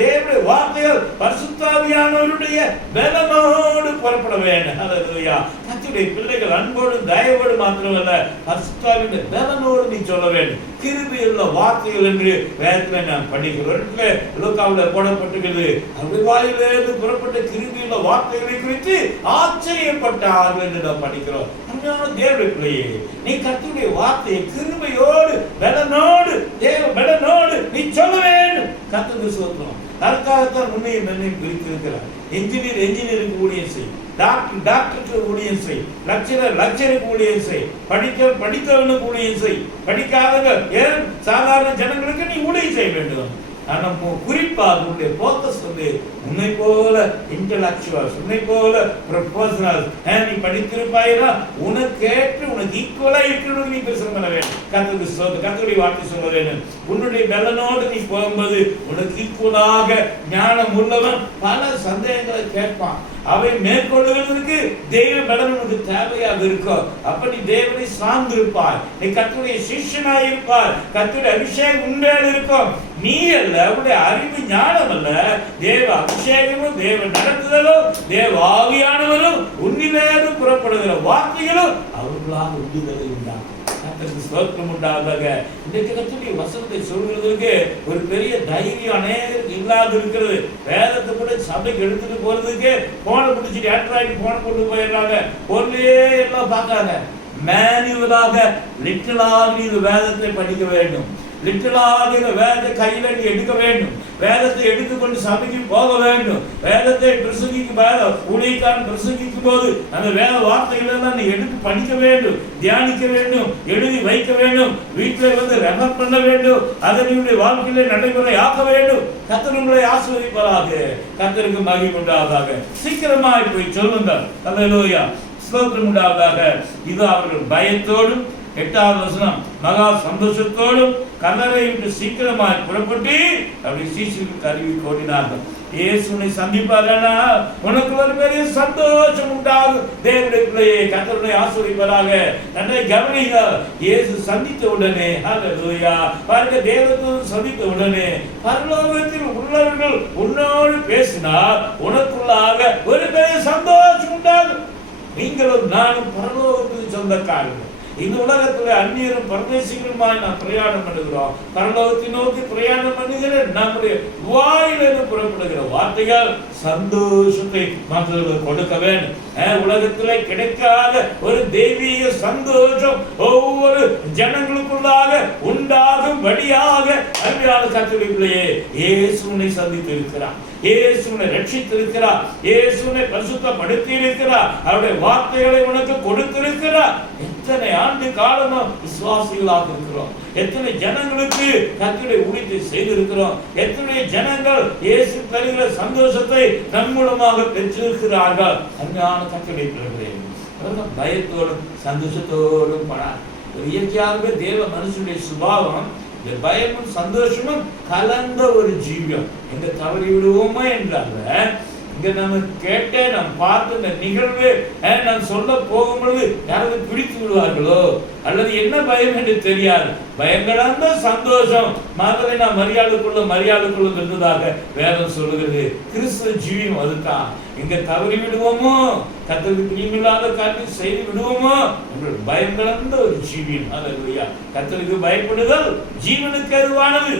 தேவனுடைய வார்த்தைகள் பரிசுத்தாவியானவருடைய பலனோடு புறப்பட வேண்டும். ஹல்லேலூயா. கர்த்தருடைய பிள்ளைகள் அன்போடு தயவோடு மாத்திரமல்ல பரிசுத்தாவின் பலனோடு நீ சொல்ல வேண்டும். கிருபையுள்ள வார்த்தைகள் என்று வேதத்திலே நாம் படிக்கிறோம். லூக்காவில் போடப்பட்டிருக்கிறது, அவருடைய வாயிலிருந்து புறப்பட்ட கிருபையுள்ள வார்த்தைகளை குறித்து ஆச்சரியப்பட்டார்கள் என்று நாம் படிக்கிறோம். தேவனுடைய பிள்ளையே, நீ கர்த்தருடைய வார்த்தையை கிருபையோடு பலனோடு தேவ பலனோடு நீ சொல்ல வேண்டும். கர்த்தருக்கு ஸ்தோத்திரம். அதற்காகத்தான் உண்மையை நன்மையும் பிரித்திருக்கிறார். என்ஜினியருக்கு ஊழியம் செய், டாக்டருக்கு ஊழியம் செய், லட்சருக்கு ஊழியம் செய், படித்தவனுக்கு ஊழியம் செய், படிக்காதவங்க ஏன் சாதாரண ஜனங்களுக்கு நீ ஊழியம் செய்ய வேண்டும். ஆனால் குறிப்பாக உன்னுடைய போக்கஸ் வந்து உன்னை போல இன்டலெக்சுவல்ஸ், உன்னை போல ப்ரொபோசனல் நீ படித்திருப்பாயினா உனக்கு ஏற்று உனக்கு ஈக்குவலா இருக்கிறது நீ பிரசங்கம் பண்ண வேண்டும். கர்த்தருடைய வார்த்தை சொல்ல வேண்டும். உன்னுடைய பலனோடு நீ போகும்போது உனக்கு ஈக்குவலாக ஞானம் உள்ளவன் பல சந்தேகங்களை கேட்பான். அவை மேற்கொள்ளுகிறதுக்கு தெய்வ பலன் உனக்கு தேவையாக இருக்கும். அப்ப நீ தேவனை சார்ந்திருப்பாய், நீ கர்த்தருடைய சிஷ்யனாய் இருப்பாய், கர்த்தருடைய அபிஷேகம் உண்மையாக இருக்கும். நீ அல்ல, உன்னுடைய அறிவு ஞானம் அல்ல, தேவ அபிஷேகமும் தேவ நடத்துதலும் தேவ ஆவியானவரும் உன்னிலேருந்து புறப்படுகிற வார்த்தைகளும் அவர்களால் உண்டுதலை உண்டாகும். ஸ்தோத்திரம் உண்டாதாக. இன்றைக்கு கர்த்தருடைய வசனத்தை சொல்கிறதுக்கு ஒரு பெரிய தைரியம் அநேகருக்கு இல்லாது இருக்கிறது. வேதத்தை கூட சபைக்கு எடுத்துட்டு போறதுக்கு போனை பிடிச்சிட்டு ஆண்ட்ராய்டு போனை கொண்டு போயிடுறாங்க. பொருளே எல்லாம் பார்க்காங்க. மேனுவலாக லிட்டலாக இது வேதத்தை படிக்க வேண்டும், லிட்டலாக இந்த வேதத்தை கையில நீ எடுக்க வேண்டும், வேதத்தை எடுத்துக்கொண்டு சபைக்கு போக வேண்டும், வேதத்தை பிரசங்கிக்கும் ஊழியக்காரன் பிரசங்கிக்கும் போது அந்த வேத வார்த்தைகள் எல்லாம் நீ எடுத்து படிக்க வேண்டும், தியானிக்க வேண்டும், எழுதி வைக்க வேண்டும், வீட்டில் வந்து ரெஃபர் பண்ண வேண்டும், அதனுடைய வாழ்க்கையில நடைமுறை ஆக்க வேண்டும். கர்த்தர் உங்களை ஆசீர்வதிப்பாராக, கர்த்தருக்கு மகிமை உண்டாவதாக. சீக்கிரமாய் போய் சொல்லுங்கள். அல்லேலூயா, ஸ்தோத்திரம் உண்டாவதாக. இது அவர்கள் பயத்தோடும் 8வது வசனம் மகா சந்தோஷத்தோடும் கல்லறை விட்டு சீக்கிரமாய் புறப்பட்டு அப்படி சீஷர்களுக்கு அறிவி கோடினார்கள். இயேசுவை சந்திப்பாரானா உனக்கு ஒரு பெரிய சந்தோஷம் உண்டாகும். தேவனுடைய பிள்ளையை கர்த்தருடைய ஆசீர்வதிப்பாராக. நன்றாய் கவனிங்க. இயேசு சந்தித்த உடனே ஹல்லேலூயா பாருங்க, தேவதூதன் சந்தித்த உடனே பரலோகத்தில் உள்ளவர்கள் உன்னோடு பேசினால் உனக்குள்ளாக ஒரு பெரிய சந்தோஷம் உண்டாகும். நீங்களும் நானும் பரலோகத்துக்கு சொந்தக்காரர்கள். இந்த உலகத்துல அந்நியரும் பரதேசிகளுமாய் நாம் பிரயாணம் பண்ணுகிறோம். பரலோகத்தை நோக்கி பிரயாணம் பண்ணுகிற நம்முடைய வாயிலிருந்து புறப்படுகிற வார்த்தைகள் சந்தோஷத்தை மற்றவர்களுக்கு கொடுக்க வேண்டும். உலகத்திலே கிடைக்காத ஒரு தெய்வீக சந்தோஷம் ஒவ்வொரு ஜனங்களுக்குள்ளாக உண்டாகும் வழியாக அருமையான கர்த்தருடைய பிள்ளையே இயேசுவை சந்தித்து இருக்கிறார், இயேசுவை ரட்சித்திருக்கிறார், இயேசுவை பரிசுத்தப்படுத்தி இருக்கிறார், அவருடைய வார்த்தைகளை உனக்கு கொடுத்திருக்கிறார். எத்தனை ஆண்டு காலமா விசுவாசிகளாக இருக்கிறோம், எத்தனை ஜனங்களுக்கு கர்த்தருடைய ஊழியத்தை செய்திருக்கிறோம், எத்தனை ஜனங்கள் இயேசு தருகிற சந்தோஷத்தை நம் மூலமாக பெற்றிருக்கிறார்கள். அருமையான கர்த்தருடைய பிள்ளைகளே, பயத்தோடும் சந்தோஷத்தோடும் பணம் இயற்கையாகவே தேவ மனுஷனுடைய சுபாவம் இந்த பயமும் சந்தோஷமும் கலந்த ஒரு ஜீவியம். எங்க தவறி விடுவோமா என்றால இங்க நம்ம கேட்டே நாம் பார்த்து இந்த நிகழ்வு நாம் சொல்ல போகும்பொழுது யாராவது பிடித்து விடுவார்களோ அல்லது என்ன பயம் என்று தெரியாது. பயங்களாந்த சந்தோஷம் மாதிரி நாம் மரியாதைக்குள்ள இருந்ததாக வேதம் சொல்லுகிறது. கிறிஸ்துவ ஜீவியம் அதுதான். இங்க தவறி விடுவோமோ, கர்த்தருக்கு பிரியமில்லாத காரியத்தை செய்து விடுவோமோ, உங்கள் பயம் கலந்த ஒரு ஜீவியம். அல்லேலூயா. கர்த்தருக்கு பயப்படுதல் ஜீவனுக்கு ஏதுவானது.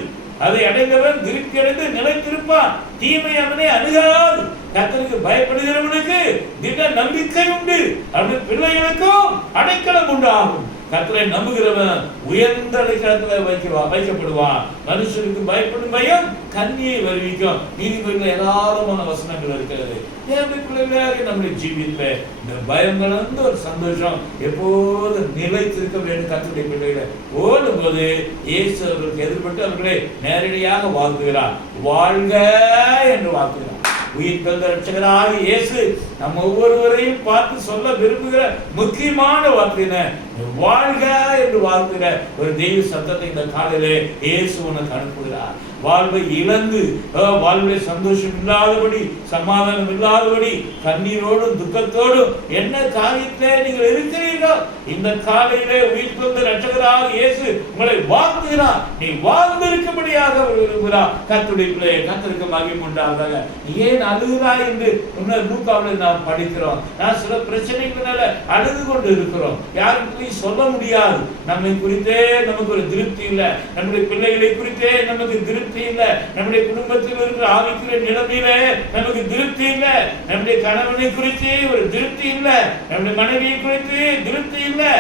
அதை அடைந்தவன் திருப்தி அடைந்து நிலைத்திருப்பான். தீமை அவனை அணுகாது. கர்த்தருக்கு பயப்படுகிறவனுக்கு திட நம்பிக்கை உண்டு. அவருடைய பிள்ளைகளுக்கும் அடைக்கலம் உண்டாகும். கர்த்தரை நம்புகிறவன் உயர்ந்த அடைக்கலத்தில் வைக்கப்படுவான். மனுஷனுக்கு பயப்படும் பயம் கண்ணியை வருவிக்கும். நீதிபதிகள் ஏராளமான வசனங்கள் இருக்கிறது. தேவனுடைய பிள்ளைகளாக நம்முடைய ஜீவியத்தை இந்த பயம் கலந்த ஒரு சந்தோஷம் எப்போது நிலைத்திருக்க வேண்டும். கர்த்தருடைய பிள்ளைகளை ஓடும் போது இயேசு அவர்களுக்கு எதிர்பட்டு அவர்களை நேரடியாக வாழ்த்துகிறார். வாழ்க என்று வாழ்த்துகிறார். உயிர் தந்த ரட்சகராக இயேசு நம்ம ஒவ்வொருவரையும் பார்த்து சொல்ல விரும்புகிற முக்கியமான வார்த்தை வாழ்க என்று வாழ்த்துகிற ஒரு தெய்வ சத்தத்தை இந்த காலையிலே இயேசு உனக்கு அனுப்புகிறார். வாழ்வை இழந்து வாழ்வை சந்தோஷம் இல்லாதபடி சமாதானம் இல்லாதபடி கண்ணீரோடும் துக்கத்தோடும் என்ன காரியத்திலே நீங்கள் இருக்கிறீர்கள், இந்த காலையிலே உயிர் தந்த ரட்சகராக இயேசு உங்களை வாழ்த்துகிறார். நீ வாழ்ந்திருக்கும்படியாக விரும்புகிறார். கர்த்தருடைய பிள்ளையை கர்த்தருக்கு மகிமை உண்டாவதாக. ஏன் அழுகிறாய் என்று லூக்காவில் நாம் படிக்கிறோம். நான் சில பிரச்சனைகளால அழுது கொண்டு இருக்கிறோம். யாருக்கும் சொல்ல முடியாது. நம்மை குறித்தே நமக்கு ஒரு திருப்தி இல்லை, நம்முடைய பிள்ளைகளை குறித்தே நமக்கு திருப்தி இல்லை, நம்முடைய குடும்பத்தில் இருக்கிற ஆவிக்குரிய நிலைமையில நமக்கு திருப்தி இல்லை, நம்முடைய கணவனை குறித்து ஒரு திருப்தி இல்லை, நம்முடைய மனைவியை குறித்து திருப்தி இல்லை.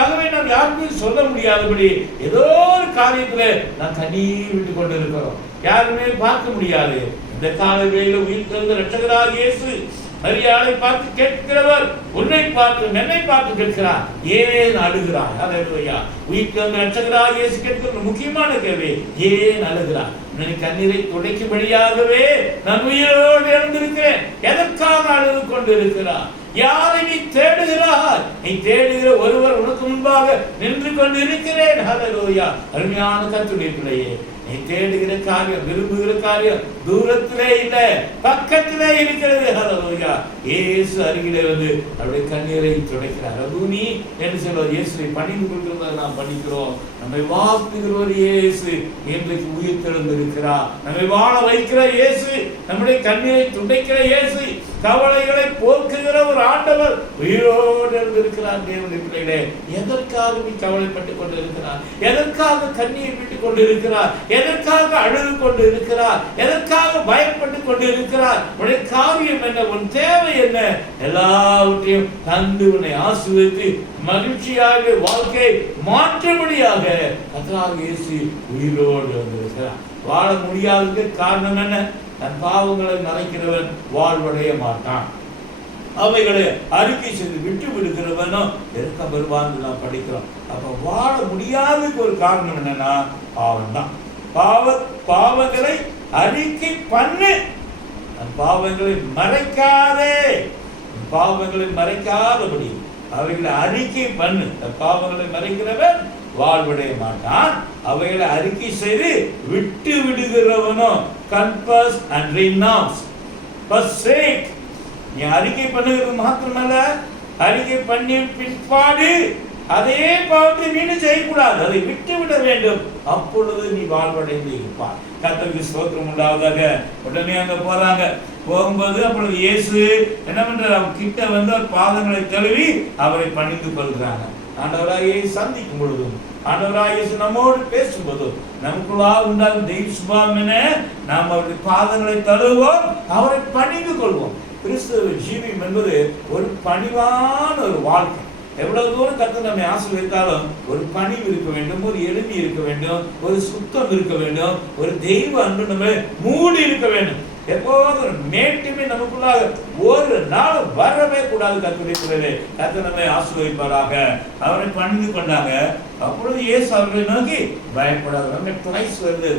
ஆகவே நாம் யாருக்கும் சொல்ல முடியாதபடி ஏதோ ஒரு காரியத்துல நாம் கண்ணீர் விட்டு கொண்டு இருக்கிறோம். யாருமே பார்க்க முடியாது. இந்த காலையில உயிர் தந்த ரட்சகராக இயேசு மரியாதை பார்த்து கேட்கிறவர் உன்னை பார்த்து என்னை பார்த்து கேட்கிறார். ஏன் அழுகிறார்? அல்லேலூயா. உயிர் தந்த ரட்சகராக இயேசு கேட்கிற முக்கியமான கேள்வி, ஏன் அழுகிறார்? கண்ணீரை துடைக்கும்படியாகவே நான் உயிரோடு எழுந்திருக்கிறேன். எதற்காக அழுது கொண்டு இருக்கிறார்? யாரை நீ தேடுகிறாய்? நீ தேடுகிற ஒருவர் உனக்கு முன்பாக நின்று கொண்டு இருக்கிறேன். அல்லேலூயா. அருமையான கர்த்தருடைய பிள்ளையே, நீ தேடுகிற காரியம், விரும்புகிற காரியம் தூரத்திலே இல்லை, பக்கத்திலே இருக்கிறது. ஹல்லேலூயா. இயேசு அருகிலே வந்து அவருடைய கண்ணீரை துடைக்கிறார். ரபூனி என்று சொல்வார். இயேசுவை பணிந்து கொள்கிறதை நாம் படிக்கிறோம். நம்மை வாழ்த்துகிறவர் இயேசு இன்றைக்கு உயிர் தெழுந்திருக்கிறார். நம்மை வாழ வைக்கிற இயேசு, நம்முடைய கண்ணீரை துடைக்கிற இயேசு, கவலைகளை போக்குகிற ஒரு ஆண்டவர் உயிரோடு இருந்திருக்கிறார். தேவனுடைய பிள்ளைகளே, எதற்காக நீ கவலைப்பட்டுக் கொண்டு இருக்கிறார்? எதற்காக கண்ணீர் விட்டுக் கொண்டு இருக்கிறார்? எதற்காக அழுது கொண்டு இருக்கிறார்? எதற்காக பயப்பட்டு கொண்டு இருக்கிறார்? உடைய காரியம் என்ன? உன் தேவை என்ன? எல்லாவற்றையும் தந்து உன்னை ஆசீர்வதித்து மகிழ்ச்சியாக வாழ்க்கை மாற்றும்படியாக கர்த்தராகிய இயேசு உயிரோடு வந்திருக்கிறார். வாழ முடியாததுக்கு காரணம் என்ன? தன் பாவங்களை மறைக்கிறவன் வாழ்வடைய மாட்டான். அவைகளை அறிக்கை செய்து விட்டு விடுகிறவனும் இருக்க வருவான்னு நாம் படிக்கிறோம். அப்ப வாழ முடியாததுக்கு ஒரு காரணம் என்னன்னா பாவம் தான். பாவங்களை அறிக்கை பண்ணு, பாவங்களை மறைக்காதே. பாவங்களை மறைக்காதபடி அவைகளை அறிக்கை பண்ணு. பாவங்களை மறைக்கிறவன் வாழ்வடைய மாட்டான். அவைகளை அறிக்கை செய்து விட்டு விடுகிறவனோ confess and renounce, forsake. நீ அறிக்கை பண்ணுகிறது மாத்திரமல்ல, அறிக்கை பண்ணி பிற்பாடு அதே பாவத்தை மீண்டும் செய்யக்கூடாது, அதை விட்டு விட வேண்டும். அப்பொழுது நீ வாழ்வடைந்து இருப்பார். கர்த்தருக்கு ஸ்தோத்திரம் உண்டாவதாக. உடனே அங்க போறாங்க. போகும்போது அப்பொழுது இயேசு என்ன பண்றாரு? அவங்க கிட்ட வந்து பாதங்களை தழுவி அவரை பணிந்து கொள்கிறாங்க. ஆண்டவராகிய சந்திக்கும் பொழுதும், ஆண்டவராகிய நம்மோடு பேசும்போதும் நமக்குள்ளாக உண்டாகும் தெய்வ சுபாவம் என நாம் அவருடைய பாதங்களை தழுவோம், அவரை பணிந்து கொள்வோம். கிறிஸ்துவ ஜீவியம் என்பது ஒரு பணிவான ஒரு வாழ்க்கை. எவ்வளவு தூரம் கர்த்தர் நம்மை ஆசீர்வதித்தாலும் ஒரு பணிவு இருக்க வேண்டும், ஒரு எளிமை இருக்க வேண்டும், ஒரு சுத்தம் இருக்க வேண்டும், ஒரு தெய்வ அன்பு நம்ம மூடி இருக்க வேண்டும். எப்போதும் மேட்டுமே நமக்குள்ளாக ஒரு நாள் வரவே கூடாது. கர்த்தருடைய கர்த்தர் நம்மை ஆசீர்வதிப்பாராக. அவரை பணிந்து கொண்டாங்க. அப்பொழுது இயேசு அவர்களை நோக்கி பயப்படாத ட்வைஸ் வருது.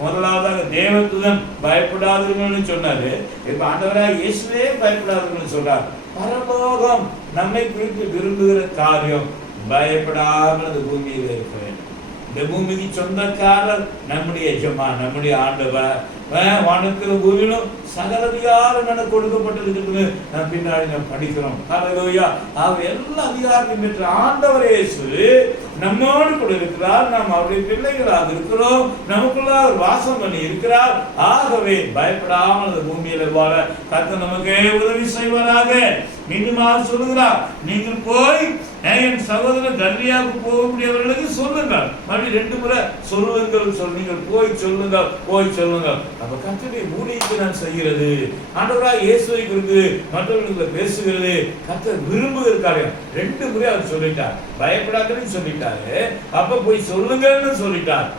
முதலாவதாக தேவதூதன் பயப்படாதவர்கள்னு சொன்னாரு. இப்ப ஆண்டவராக இயேசுவே பயப்படாதவர்கள் சொல்றார். பரலோகம் நம்மை குறித்து விரும்புகிற காரியம் பயப்படாமல் அந்த பூமியில் இருக்க வேண்டும். இந்த பூமிக்கு சொந்தக்காரர் நம்முடைய எஜமான், நம்முடைய ஆண்டவர். வானத்திலும் பூமியிலும் சகல அதிகாரம் என கொடுக்கப்பட்டிருக்கிறது. நாம் பின்னாடி நாம் படிக்கிறோம். ஹல்லேலூயா. அவர் எல்லா அதிகாரத்தையும் பெற்ற ஆண்டவர் இயேசு நம்மோடு கூட இருக்கிறார். நாம் அவருடைய பிள்ளைகளாக இருக்கிறோம். நமக்குள்ள அவர் வாசம் பண்ணி இருக்கிறார். ஆகவே பயப்படாமல் அந்த பூமியில வாழ கர்த்தர் நமக்கு உதவி செய்வாராக. மீண்டும் சொல்லுகிறார், நீங்கள் போய் என் சகோதரர் கல்லியாவுக்கு போகக்கூடியவர்களுக்கு சொல்லுங்கள். மறுபடியும் 2 முறை சொல்லுங்கள். நீங்கள் போய் சொல்லுங்கள், போய் சொல்லுங்கள். அப்ப கர்த்தருடைய ஊழியத்தை நான் செய்கிறது, ஆண்டவராக இயேசுவை குறித்து மற்றவர்களுக்கு பேசுகிறது கர்த்தர் விரும்புகிற காரியம். 2 முறை அவர் சொல்லிட்டார். பயப்படாதன்னு சொல்லிட்டாரு, அப்ப போய் சொல்லுங்கன்னு சொல்லிட்டார்.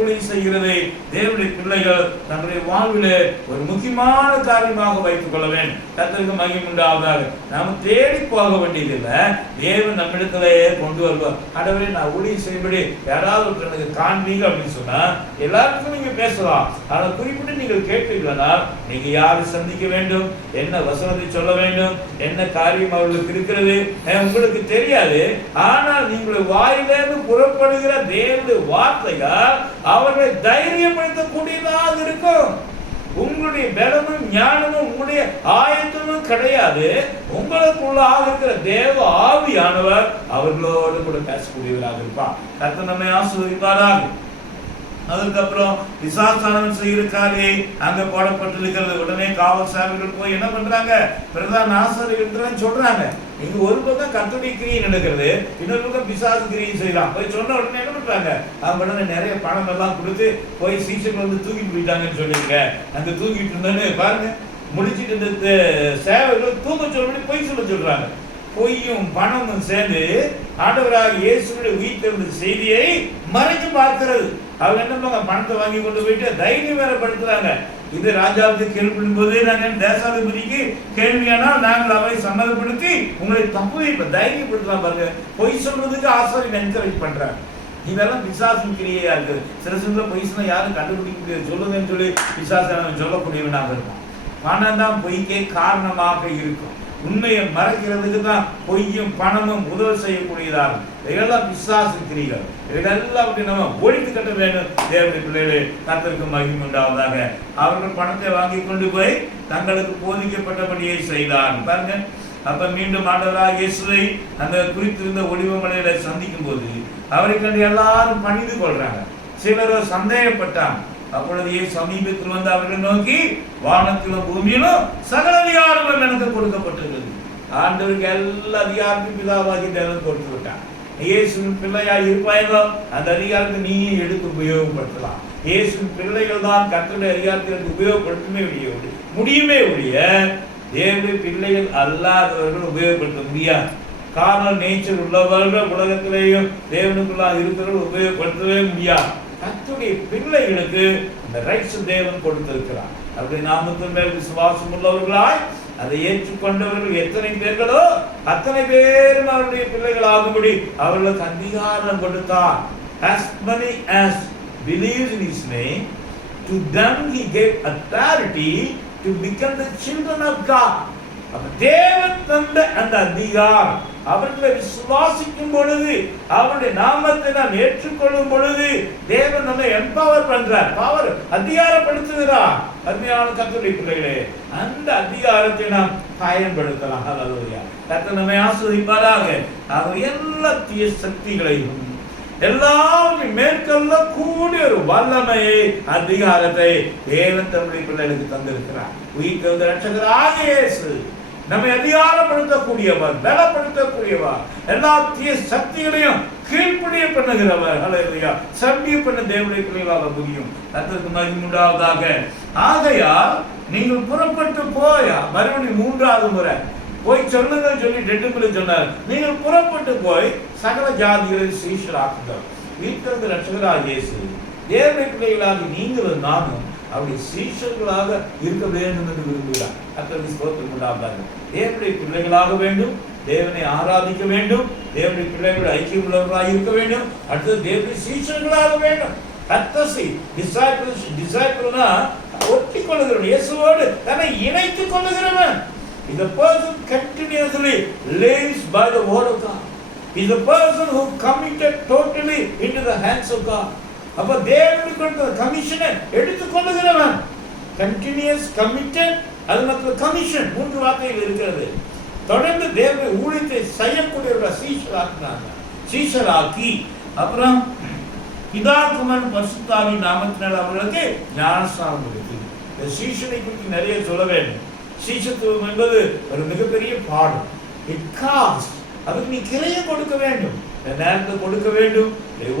ஊழியம் செய்கிறதை தேவனுடைய பிள்ளைகள் நம்முடைய வாழ்வில் ஒரு முக்கியமான காரியமாக வைத்துக் கொள்ள வேண்டும். கர்த்தருக்கு மகிமை உண்டாவதாக. நாம் தேடி போக வேண்டியதில்லை, தேவன் நம்மிடத்திலே கொண்டு வருவார். ஆண்டவரே நான் ஊழியம் செய்யும்படி யாராவது எனக்கு காண்பீங்க அப்படின்னு சொன்னா எல்லாருக்கும் நீங்க பேசலாம். ஆனால் குறிப்பிட்டு நீங்கள் கேட்பீங்களா, நீங்க யாரை சந்திக்க வேண்டும், என்ன வசனத்தை சொல்ல வேண்டும், என்ன காரியம் அவர்களுக்கு இருக்கிறது உங்களுக்கு தெரியாது. ஆனால் நீங்கள் வாயிலிருந்து புறப்படுகிற தேவனுடைய வார்த்தைகள் அவர்களை தைரியப்படுத்தக்கூடியதாக இருக்கும். உங்களுடைய பலமும் ஞானமும் உங்களுடைய ஆயத்தமும் கிடையாது. உங்களுக்குள்ளாக இருக்கிற தேவ ஆவியானவர் அவர்களோடு கூட பேசக்கூடியவராக இருப்பார். கர்த்தர் நம்மை ஆசீர்வதிப்பாராக. அதுக்கப்புறம் பிசாசானவன் செய்கிற காரியம் அங்க போடப்பட்டிருக்கிறது. உடனே காவல் சேவகர்கள் போய் என்ன பண்றாங்க? பிரதான ஆசாரியர்கள் சொல்றாங்க, நீங்க ஒரு பக்கம் கர்த்தருடைய கிரியை நடக்கிறது, இன்னொரு பக்கம் பிசாசு கிரியை செய்யலாம். போய் சொன்ன உடனே என்ன பண்றாங்க? அவங்க நிறைய பணம் எல்லாம் கொடுத்து போய் சீசன் வந்து தூக்கிட்டு போயிட்டாங்கன்னு சொல்லிருங்க. அங்க தூக்கிட்டு இருந்தேன்னு பாருங்க, முடிச்சிட்டு இருந்த சேவர்கள் தூக்க சொல்லி பொய் சொல்ல சொல்றாங்க. பொய்யும் பணமும் சேர்ந்து ஆண்டவராக இயேசுடைய உயிர்த்தெழுந்த செய்தியை மறைச்சு பார்க்கிறது. அவங்க என்ன பண்ணாங்க? பணத்தை வாங்கி கொண்டு போயிட்டு தைரியம் வேற படுத்துறாங்க. இது ராஜாவுக்கு கேள்விப்படும் போது நாங்கள் தேசாதிபதிக்கு கேள்வியானால் நாங்கள் அவரை சம்மதப்படுத்தி உங்களை தப்பு இப்ப தைரியப்படுத்தலாம். பாருங்க, பொய் சொல்றதுக்கு ஆசாரியன் என்கரேஜ் பண்றாங்க. இதெல்லாம் பிசாசின் கிரியையா இருக்குது. சில பொய் சொன்னா யாரும் கண்டுபிடிக்க முடியாது. சொல்லுங்கன்னு சொல்லி பிசாசு சொல்லக்கூடியவனாக இருக்கும். பணம் தான் பொய்க்கே காரணமாக இருக்கும். உண்மையை மறைக்கிறதுக்கு தான் பொய்யும் பணமும் உதவி செய்யக்கூடியதாக இதெல்லாம் பிசாசு கிரிகள். இதெல்லாம் நம்ம ஒழித்து கட்ட வேண்டும். தேவனுடைய பிள்ளைகளே, கர்த்தருக்கு மகிமை உண்டாவதாக. அவர்கள் பணத்தை வாங்கி கொண்டு போய் தங்களுக்கு போதிக்கப்பட்டபடியே செய்தார். பாருங்க, அப்ப மீண்டும் ஆண்டவராகிய இயேசுவை அந்த குறித்திருந்த ஒளிவமலையில சந்திக்கும் போது அவரை கண்டு எல்லாரும் பணிந்து கொள்றாங்க. சிலரோ சந்தேகப்பட்டாங்க. அப்பொழுது சமீபத்தில் வந்து அவர்கள் நோக்கி, வானத்திலும் பூமியிலும் சகல அதிகாரங்களும் எனக்கு கொடுக்கப்பட்டிருக்கிறது. ஆண்டவருக்கு எல்லா அதிகாரத்தையும் பிதாவாகி தேவன் கொடுத்து விட்டான். இயேசுவின் பிள்ளையாய் இருப்பாயோ அந்த அதிகாரத்தை நீயே எடுத்து உபயோகப்படுத்தலாம். இயேசுவின் பிள்ளைகள் தான் கர்த்தருடைய அதிகாரத்தை உபயோகப்படுத்தவே முடியுமே ஒழிய தேவனுடைய பிள்ளைகள் அல்லாதவர்கள் உபயோகப்படுத்த முடியாது. காரணம் நேச்சர் உள்ளவர்கள் உலகத்திலேயும் தேவனுக்குள்ளா இருக்கிறவர்கள் உபயோகப்படுத்தவே முடியாது. கர்த்தருடைய பிள்ளைகளுக்கு இந்த ரைட்ஸ் தேவன் கொடுத்திருக்கிறார். அப்படி நாமத்தின் மேல் விசுவாசம் உள்ளவர்களாய் அதை ஏற்றுக்கொண்டவர்கள் எத்தனை பேர்களோ அத்தனை பேரும் அவருடைய பிள்ளைகள் ஆகும்படி அவர்களுக்கு அங்கீகாரம் கொடுத்தார். As many as believes in his name, to them he gave authority to become the children of God. அப்ப தேவன் தந்த அந்த அதிகாரம் அவர்களை விசுவாசிக்கும் பொழுது, அவருடைய நாமத்தை நாம் ஏற்றுக்கொள்ளும் பொழுது தேவன் நம்மை எம்பவர் பண்றார், பவர் அதிகாரப்படுத்துகிறார். அருமையான கர்த்தருடைய பிள்ளைகளே, அந்த அதிகாரத்தை நாம் பயன்படுத்தலாம். ஹல்லேலூயா. கர்த்தர் நம்மை ஆசீர்வதிப்பாராக. அவர் எல்லா தீய சக்திகளையும் எல்லாரும் மேற்கொள்ள கூடிய ஒரு வல்லமையை அதிகாரத்தை தேவன் தம்முடைய பிள்ளைகளுக்கு தந்திருக்கிறார். உயிர்த்தெழுந்த இரட்சகராகிய இயேசு நம்மை அதிகாரப்படுத்தக்கூடியவர், பலப்படுத்தக்கூடியவர், எல்லா தீய சக்திகளையும் கீழ்ப்படிய பண்ணுகிறவர். ஹல்லேலூயா. சத்திய பண்ண தேவனுடைய பிள்ளைகளாக முடியும். கர்த்தருக்கு மகிமை உண்டாவதாக. ஆகையால் நீங்கள் புறப்பட்டு போயா, மறுபடியும் மூன்றாவது முறை போய் சொல்லுங்கள் சொல்லி டெட்டுக்குள்ள சொன்னார். நீங்கள் புறப்பட்டு போய் சகல ஜாதிகளை சீஷராக்குங்கள். உயிர்த்தெழுந்த இரட்சகராகிய இயேசு தேவனுடைய பிள்ளைகளாகி நீங்களும் நானும் அவருடைய சீஷர்களாக இருக்க வேண்டும் என்று விரும்புகிறார். கர்த்தருக்கு ஸ்தோத்திரம் உண்டாவதாக. தேவனுடைய பிள்ளைகளாக வேண்டும், தேவனை ஆராதிக்க வேண்டும், தேவனுடைய பிள்ளைகள் ஐக்கியம் உள்ளவர்களாக இருக்க வேண்டும். அடுத்தது தேவனுடைய சீஷர்களாக வேண்டும். கர்த்தசி டிசைபிள்னா ஒட்டிக் கொள்ளுகிறவன், இயேசுவோடு தன்னை இணைத்துக் கொள்ளுகிறவன். is a person continuously lives by the word of God. Is a person who committed totally into the hands of God. அப்ப தேவனுக்கு கொடுத்த கமிஷனை எடுத்துக் கொள்ளுகிறவன். கண்டினியூஸ் கமிட்டட், அது மட்டும் கமிஷன், மூன்று வார்த்தைகள் இருக்கிறது. தொடர்ந்து தேவனுடைய ஊழியத்தை செய்யக்கூடிய சீஷராக்கி அப்புறம் பிதா குமாரன் பரிசுத்த ஆவியின் நாமத்தினால் அவர்களுக்கு ஞானஸ்நானம் கொடுத்து. இந்த சீஷனை குறித்து நிறைய சொல்ல வேண்டும். சீஷத்துவம் என்பது ஒரு மிகப்பெரிய பாடம். It cost. அதுக்கு நீ கிரையம் கொடுக்க வேண்டும், நேரத்தை கொடுக்க வேண்டும்,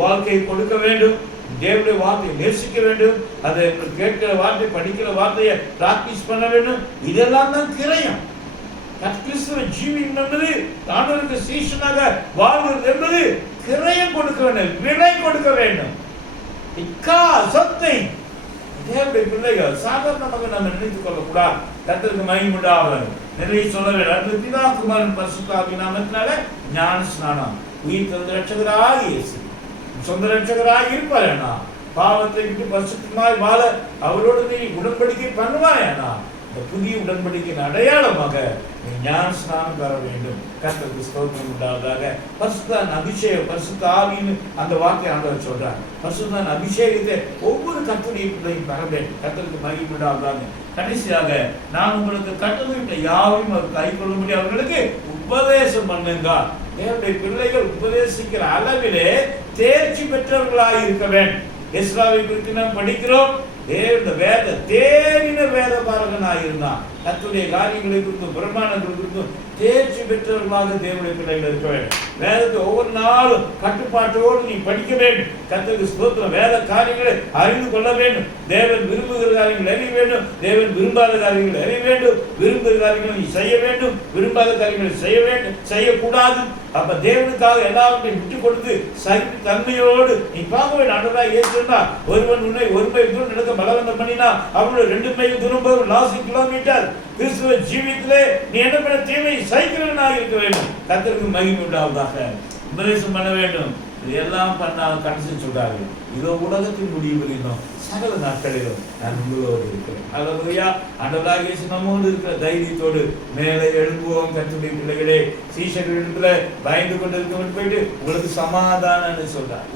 வாழ்க்கையை கொடுக்க வேண்டும், தேவனுடைய வார்த்தையை நேசிக்க வேண்டும், அதை கேட்கிற வார்த்தை படிக்கிற வார்த்தையை பிராக்டிஸ் பண்ண வேண்டும். இதெல்லாம் தான் கிரையம். கிறிஸ்துவ ஜீவியம் என்பது ஆண்டவருக்கு சீஷனாக வாழ்வது என்பது கிரையம் கொடுக்க வேண்டும், விலை கொடுக்க வேண்டும். சொத்தை தேவனுடைய பிள்ளைகள் சாதாரணமாக நம்ம நினைத்துக் கொள்ளக்கூடாது. கர்த்தருக்கு மகிமை உண்டாவதாக. நிறைய சொல்ல வேண்டும். பிதா குமாரன் பரிசுத்த ஆவியின் நாமத்தினால ஞான ஸ்நானம். உயிர்த்தெழுந்த இரட்சகராகிய இயேசு சொந்த இரட்சகராக இருப்பாரேனா, பாவத்தை விட்டு பரிசுத்தமாய் வாழ அவரோடு நீ உடன்படிக்கை பண்ணுவாயேனா, இந்த புதிய உடன்படிக்கையின் அடையாளமாக நீ ஞான ஸ்நானம் பெற வேண்டும். கர்த்தருக்கு ஸ்தோத்திரம் உண்டாவதாக. பரிசுத்த அபிஷேகம், பரிசுத்த ஆவின்னு அந்த வார்த்தை ஆண்டவர் சொல்றார். பரிசுத்த அபிஷேகத்தை ஒவ்வொரு கர்த்தருடைய பிள்ளையும் பெற வேண்டும். கர்த்தருக்கு மகிமை உண்டாவதாக. கடைசியாக நான் உங்களுக்கு கட்டளையிட்ட யாவையும் அவர் கை கொள்ள முடியும். அவர்களுக்கு உபதேசம் பண்ணுங்க. என்னுடைய பிள்ளைகள் உபதேசிக்கிற அளவிலே தேர்ச்சி பெற்றவர்களாக இருக்க வேண்டும். எஸ்ராவை குறித்து நாம் படிக்கிறோம். வேத தேறின வேத பாரகனாக இருந்தான். கர்த்தருடைய காரியங்களை குறித்தும் பிரமாணங்கள் குறித்தும் தேர்ச்சி பெற்றவர்களாக தேவனுடைய பிள்ளைகள் இருக்க வேண்டும். வேதத்தை ஒவ்வொரு நாளும் கட்டுப்பாட்டோடு நீ படிக்க வேண்டும். கர்த்தருக்கு ஸ்தோத்திரம். வேத காரியங்களை அறிந்து கொள்ள வேண்டும். தேவன் விரும்புகிற காரியங்கள் அறிய வேண்டும், தேவன் விரும்பாத காரியங்கள் அறிய வேண்டும். விரும்புகிற காரியங்களை நீ செய்ய வேண்டும், விரும்பாத காரியங்களை செய்ய வேண்டும், செய்யக்கூடாது. அப்ப தேவனுக்காக எல்லாவற்றையும் விட்டு கொடுத்து சகிப்பு தன்மையோடு நீ பார்க்க வேண்டும். ஆண்டவராக இயேசுனா ஒருவன் உன்னை ஒரு மைல் தூரம் நடக்க பலவந்தம் பண்ணினா அவனோட 2 மைல் தூரம் போகும் 40 கிலோமீட்டர். கிறிஸ்துவ ஜீவியத்திலே நீ என்ன பண்ண தீமை சகிக்கிறவனாக இருக்க வேண்டும். கர்த்தருக்கு மகிமை உண்டாவதாக. உபதேசம் பண்ண வேண்டும். இதெல்லாம் பண்ணாலும் கடைசி சொல்றாரு, இதோ உலகத்தின் முடிவு சகல நாட்களிலும் நான் உங்களோடு இருக்கிறேன். அல்லேலூயா. ஆண்டவராகிய இயேசு நம்மோடு இருக்கிற தைரியத்தோடு மேலே எழும்புவோம். கர்த்தருடைய பிள்ளைகளே, சீஷர்களிடத்துல பயந்து கொண்டு இருக்க போயிட்டு உங்களுக்கு சமாதானம்னு சொல்றார்.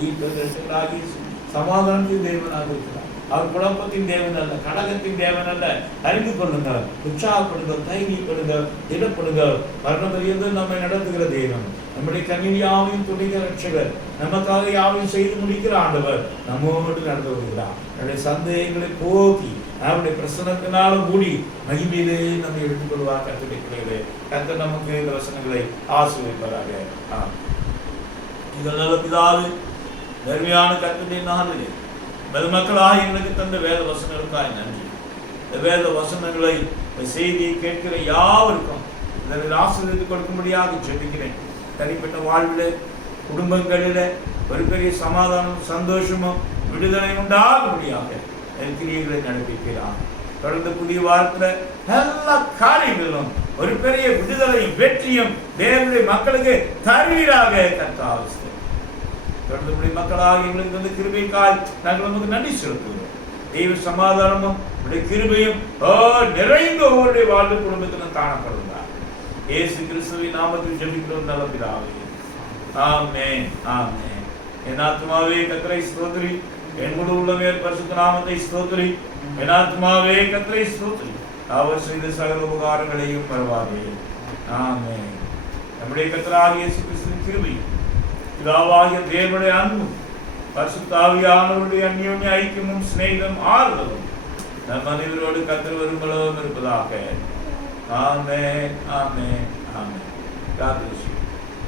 சமாதானத்தின் தேவனாக இருக்கிறார். அவர் குழப்பத்தின் தேவன் அல்ல, கடகத்தின் தேவன் அல்ல. அறிந்து கொள்ளுங்கள், உற்சாகப்படுங்கள், தைரியப்படுங்கள், திடப்படுங்கள். மரணபரியந்து நம்மை நடத்துகிற தேவன், நம்முடைய கண்ணில் யாவையும் துணிகிற ரட்சகர், நமக்காக யாவையும் செய்து முடிக்கிற ஆண்டவர் நம்மோடு நடந்து வருகிறார். நம்முடைய சந்தேகங்களை போக்கி அவருடைய பிரசனத்தினால மூடி மகிமையிலே நம்மை எடுத்துக்கொள்வார். கர்த்தருடைய பிள்ளைகளே, கர்த்தர் நமக்கு இந்த வசனங்களை ஆசீர்வதிப்பாராக. இதனால பிதாவே, தர்மியான கர்த்தருடைய நாளிலே மக்களாக எங்களுக்கு தந்த வேத வசனங்களுக்காக நன்றி. இந்த வேத வசனங்களை, செய்தியை கேட்கிற யாவருக்கும் இதனை ஆசீர்வதித்து கொடுக்கும்படியாக ஜெபிக்கிறேன். தனிப்பட்ட வாழ்வில், குடும்பங்களில் ஒரு பெரிய சமாதானம், சந்தோஷமும் விடுதலை உண்டாகும்படியாக கிரியைகளை நடப்பிக்கிறார். தொடர்ந்து புதிய வாரத்தில் எல்லா காரியங்களிலும் ஒரு பெரிய விடுதலையும் வெற்றியும் தேவனுடைய மக்களுக்கு தருவீராக கர்த்தாவே. தொடர்ந்து மக்களாக எங்களுக்கு வந்து கிருபைக்காய் நாங்கள் நமக்கு நன்றி செலுத்துகிறோம். தெய்வ சமாதானமும் கிருபையும் நிறைந்த ஒவ்வொருடைய வாழ்வு குடும்பத்திலும் காணப்படுகிறார். இயேசு கிறிஸ்துவின் நாமத்தில் ஜெபிக்கிறோம் நல்ல பிதாவே. ஆமென், ஆமென். என் ஆத்துமாவே கர்த்தரை ஸ்தோத்திரி, என் முழு உள்ளமே பரிசுத்த நாமத்தை ஸ்தோத்திரி. என் ஆத்துமாவே கர்த்தரை ஸ்தோத்திரி, அவர் செய்த சகல உபகாரங்களையும் மறவாதே. ஆமென். நம்முடைய கர்த்தராகிய இயேசு கிறிஸ்துவின் கிருபை, பிதாவாகிய தேவனுடைய அன்பும், பரிசுத்த ஆவியானவருடைய அந்யோன்ய ஐக்கியமும் சிநேகமும் ஆறுதலும் நம் அனைவரோடு கர்த்தர் வரும்பளவும் இருப்பதாக. ஆமென், ஆமென், ஆமென். God bless you.